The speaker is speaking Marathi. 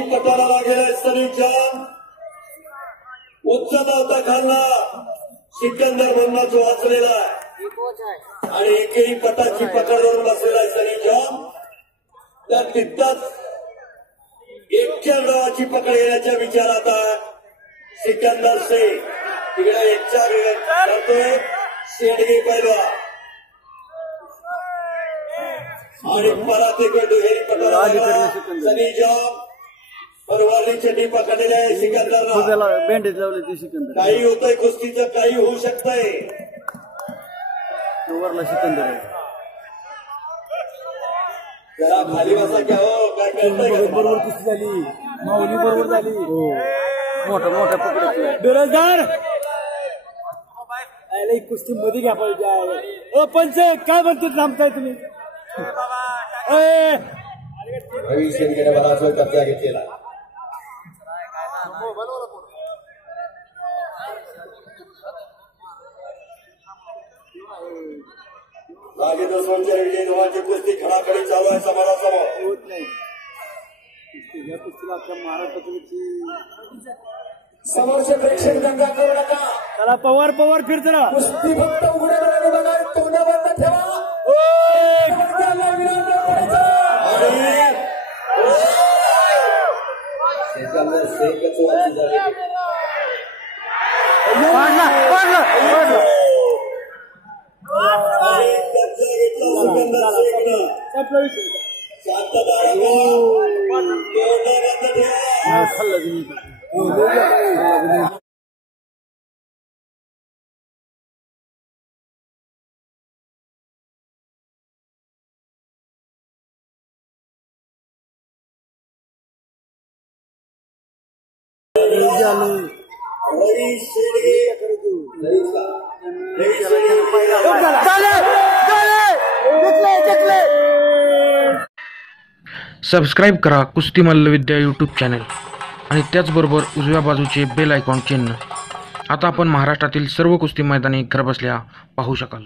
पटाला गेलाय सनी जाम उच्च धावता खालना सिकंदर जो वाचलेला आहे आणि एकही पटाची पकडवरून बसलेला आहे सनी जाम त्या तिथंच एकच्या डावाची पकड घेण्याच्या विचारात आहे। सिकंदर शेख तिकडे एकच्या करतोय शेडगे पैलवा। आणि परत एक दुहेरी पकड सनी जाम बँडेज लावले ते सिकंदर. काही होतंय कुस्तीचं काही होऊ शकतंय. वरला सिकंदर आहे. जरा खाली बसा घ्या हो काय कळतंय का तुम्हाला? बरोबर कुस्ती झाली. माऊली बरोबर झाली. हो. मोठा मोठा पकडत बेरोजगार अरे कुस्ती मध्ये घ्या पाहिजे ओ पंच काय म्हणतो थांबताय तुम्ही? रवी शेंडगेने बराच वेळ कब्जा घेतलेला. राजेंद्र सोनच्या विजय धवाची कुस्ती खडाखडी चालू आहे समाजासमोर. होत नाही. कुस्ती- या कुस्तीला अख्ख्या महाराष्ट्राची समोरचे प्रेक्षक दंगा करू नका. चला पवार पवार फिर जरा कुस्ती फक्त उघड्या डोळ्याने बघा. तोंड बंद ठेवा. त्याला झाली. Surprise Dale, dale, dale, dale, dale. Subscribe करा कुस्ती मल्लविद्या यूट्यूब चॅनल आणि त्याचबरोबर उजव्या बाजूचे बेल आयकॉन चिन्ह. आता आपण महाराष्ट्रातील सर्व कुस्ती मैदाने घरबसल्या पाहू शकाल.